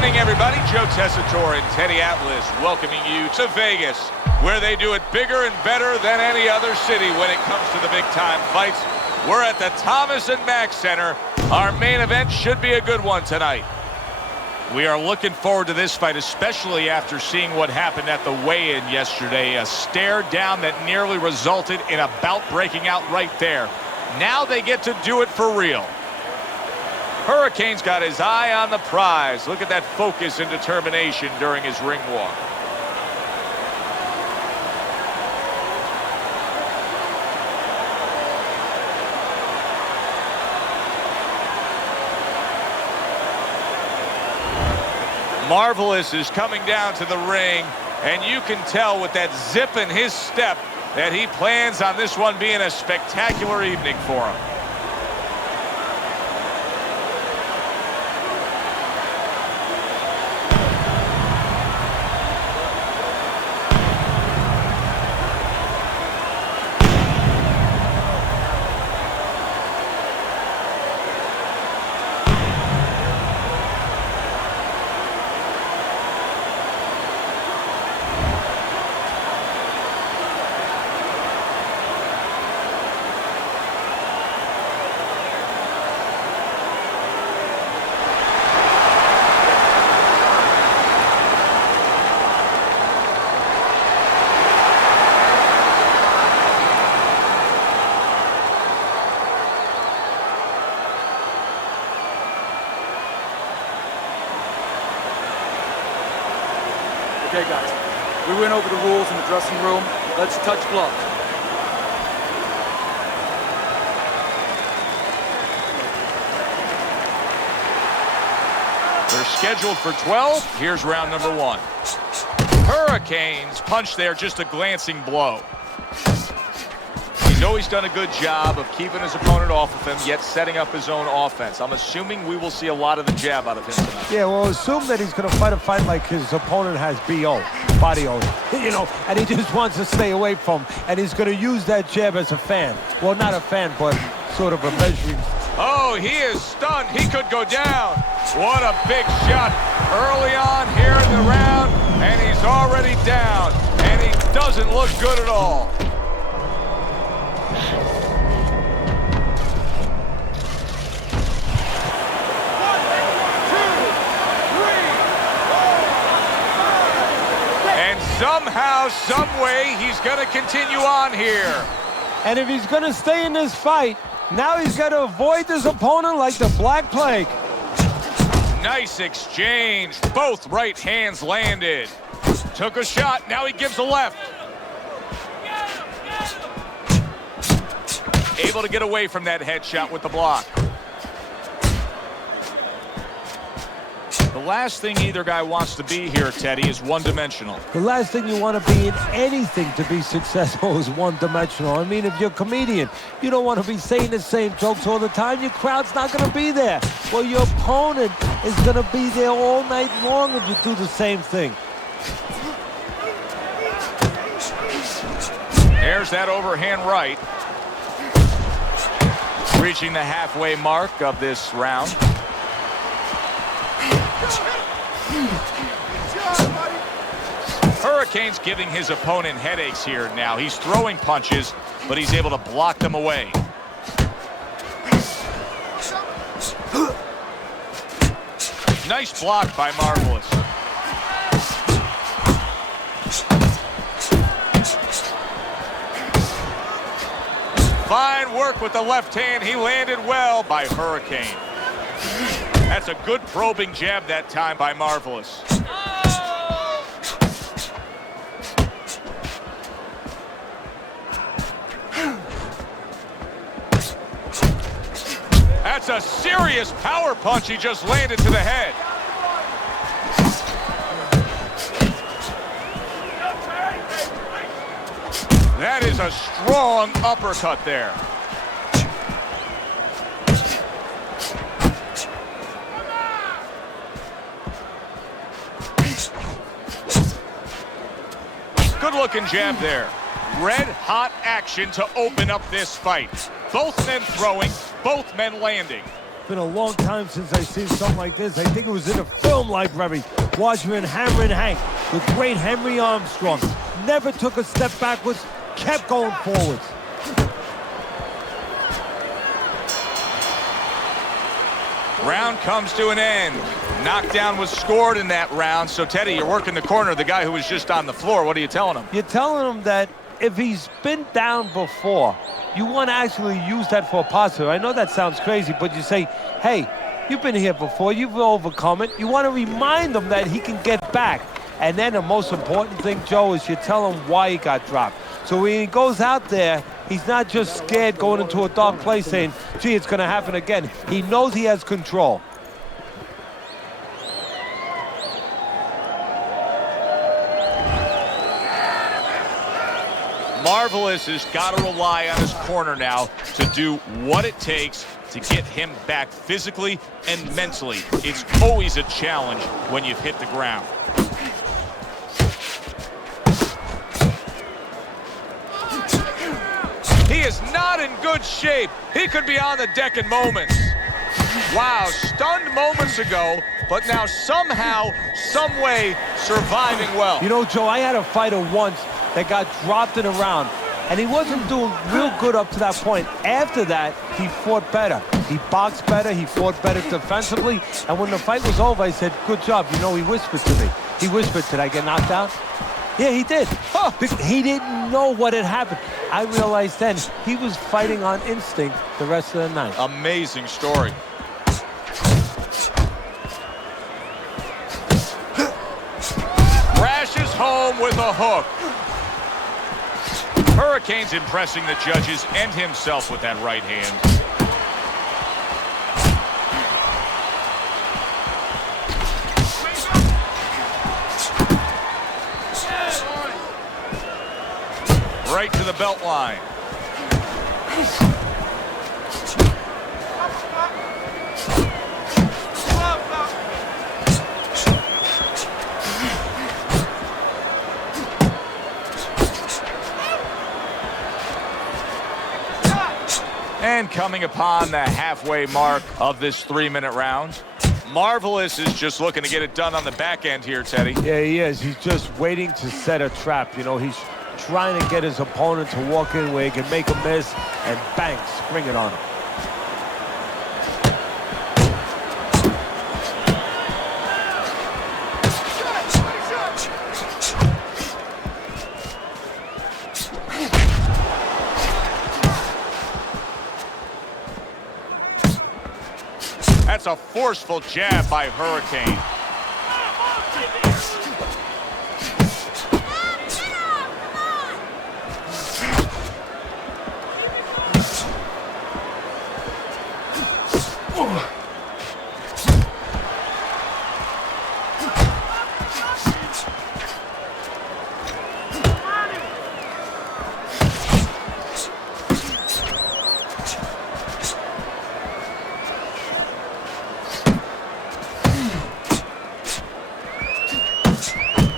evening, everybody. Joe Tessitore and Teddy Atlas welcoming you to Vegas, where they do it bigger and better than any other city when it comes to the big-time fights. We're at the Thomas & Mack Center. Our main event should be a good one tonight. We are looking forward to this fight, especially after seeing what happened at the weigh-in yesterday. A stare down that nearly resulted in a bout breaking out right there. Now they get to do it for real. Hurricane's got his eye on the prize. Look at that focus and determination during his ring walk. Marvelous is coming down to the ring, and you can tell with that zip in his step that he plans on this one being a spectacular evening for him. Okay, guys, we went over the rules in the dressing room. Let's touch gloves. They're scheduled for 12. Here's round number 1. Hurricane's punch there, just a glancing blow. He's always done a good job of keeping his opponent off of him, yet setting up his own offense. I'm assuming we will see a lot of the jab out of him tonight. Yeah, well, assume that he's going to fight a fight like his opponent has BO, body odor, you know, and he just wants to stay away from, and he's going to use that jab as a fan. Well, not a fan, but sort of a measuring. Oh, he is stunned. He could go down. What a big shot early on here in the round, and he's already down, and he doesn't look good at all. Somehow, some way, he's going to continue on here. And if he's going to stay in this fight, now he's got to avoid his opponent like the Black Plague. Nice exchange. Both right hands landed. Took a shot. Now he gives a left. Able to get away from that headshot with the block. The last thing either guy wants to be here, Teddy, is one-dimensional. The last thing you want to be in anything to be successful is one-dimensional. I mean, if you're a comedian, you don't want to be saying the same jokes all the time. Your crowd's not going to be there. Well, your opponent is going to be there all night long if you do the same thing. There's that overhand right. Reaching the halfway mark of this round. Hurricane's giving his opponent headaches here now. He's throwing punches, but he's able to block them away. Nice block by Marvelous. Fine work with the left hand. He landed well by Hurricane. That's a good probing jab that time by Marvelous. That's a serious power punch he just landed to the head. That is a strong uppercut there. Good looking jab there. Red hot action to open up this fight. Both men throwing, both men landing. been a long time since I've seen something like this. I think it was in a film library. Watching Hammer and Hank, the great Henry Armstrong. Never took a step backwards, kept going forwards. Round comes to an end. Knockdown was scored in that round. So, Teddy, you're working the corner of the guy who was just on the floor. What are you telling him? You're telling him that if he's been down before, you want to actually use that for a positive. I know that sounds crazy, but you say, hey, you've been here before, you've overcome it. You want to remind him that he can get back. And then the most important thing, Joe, is you tell him why he got dropped. So when he goes out there, he's not just scared going into a dark place saying, gee, it's going to happen again. He knows he has control. Marvelous has got to rely on his corner now to do what it takes to get him back physically and mentally. It's always a challenge when you've hit the ground. He is not in good shape. He could be on the deck in moments. Wow, stunned moments ago, but now somehow, some way, surviving well. You know, Joe, I had a fighter once that got dropped in a round, and he wasn't doing real good up to that point. After that, he fought better. He boxed better, he fought better defensively, and when the fight was over, I said, good job. You know, he whispered to me. He whispered, did I get knocked out? Yeah, he did. Oh, he didn't know what had happened. I realized then he was fighting on instinct the rest of the night. Amazing story. Crashes home with a hook. Hurricane's impressing the judges and himself with that right hand. Right to the belt line. And coming upon the halfway mark of this 3-minute round, Marvelous is just looking to get it done on the back end here, Teddy. Yeah, he is. He's just waiting to set a trap. You know, he's trying to get his opponent to walk in where he can make a miss and bang, spring it on him. That's a forceful jab by Hurricane.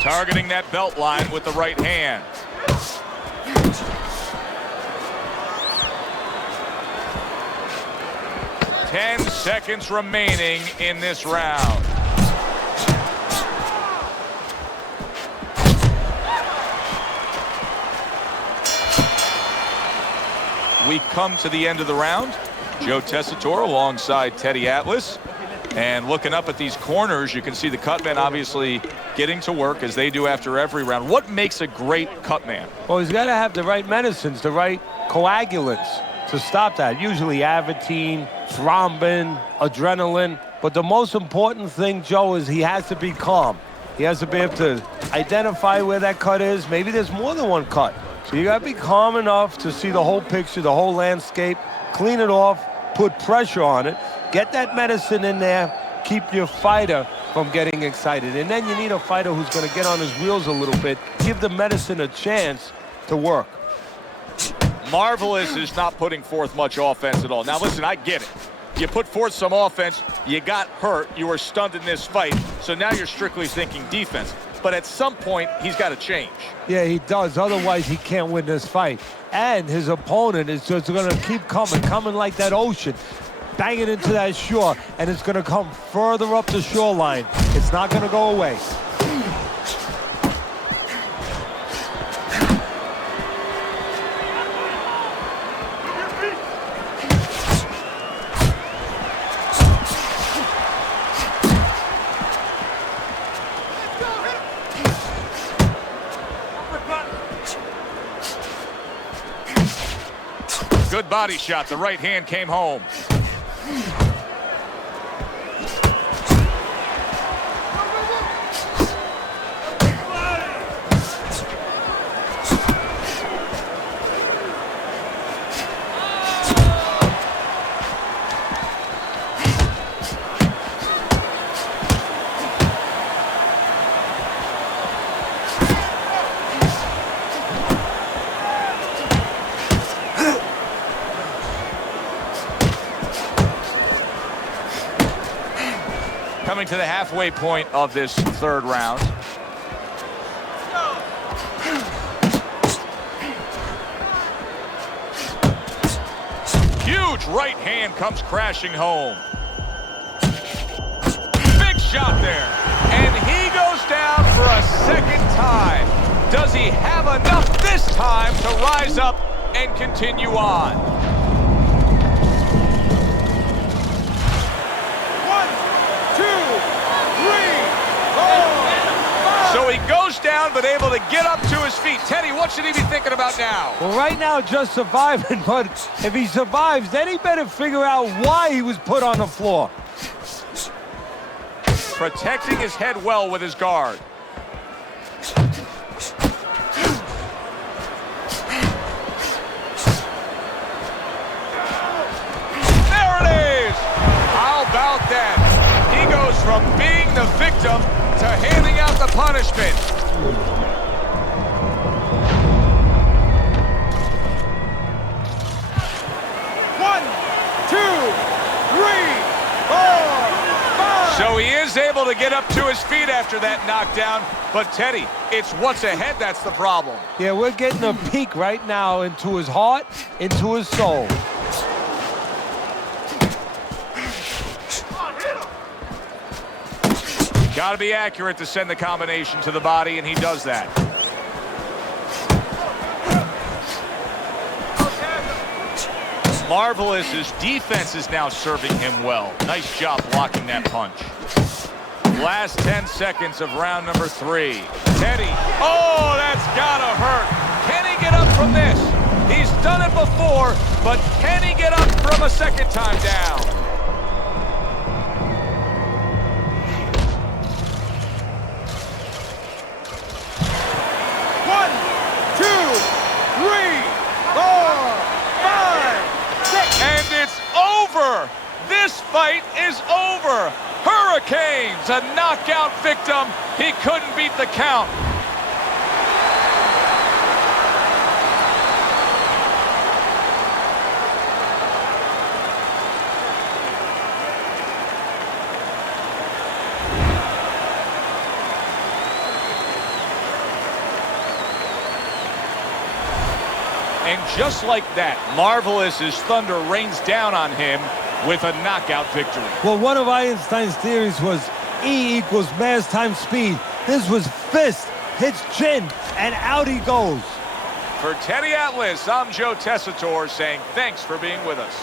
Targeting that belt line with the right hand. Ten seconds remaining in this round. We come to the end of the round. Joe Tessitore alongside Teddy Atlas. And looking up at these corners, you can see the cutman obviously getting to work as they do after every round. What makes a great cutman? Well, he's got to have the right medicines, the right coagulants to stop that. Usually Avitine, thrombin, adrenaline. But the most important thing, Joe, is he has to be calm. He has to be able to identify where that cut is. Maybe there's more than one cut. So you got to be calm enough to see the whole picture, the whole landscape, clean it off, put pressure on it. Get that medicine in there, keep your fighter from getting excited. And then you need a fighter who's going to get on his wheels a little bit, give the medicine a chance to work. Marvelous is not putting forth much offense at all. Now listen, I get it. You put forth some offense, you got hurt, you were stunned in this fight, so now you're strictly thinking defense. But at some point, he's got to change. Yeah, he does. Otherwise, he can't win this fight. And his opponent is just going to keep coming like that ocean. bang it into that shore, and it's going to come further up the shoreline. It's not going to go away. Good body shot. The right hand came home. Coming to the halfway point of this third round. Huge right hand comes crashing home. Big shot there. And he goes down for a second time. Does he have enough this time to rise up and continue on? So he goes down, but able to get up to his feet. Teddy, what should he be thinking about now? Well, right now, just surviving, but if he survives, then he better figure out why he was put on the floor. Protecting his head well with his guard. There it is! How about that? He goes from being the victim to handing out the punishment. One, two, three, four, five. So he is able to get up to his feet after that knockdown. But Teddy, it's what's ahead that's the problem. Yeah, we're getting a peek right now into his heart, into his soul. Got to be accurate to send the combination to the body, and he does that. Marvelous. His defense is now serving him well. Nice job blocking that punch. Last 10 seconds of round number 3. Teddy. Oh, that's got to hurt. Can he get up from this? He's done it before, but can he get up from a second time down? This fight is over. Hurricanes, a knockout victim. He couldn't beat the count. And just like that, Marvelous's thunder rains down on him with a knockout victory. Well, one of Einstein's theories was E equals mass times speed. This was fist, hits chin, and out he goes. For Teddy Atlas, I'm Joe Tessitore saying thanks for being with us.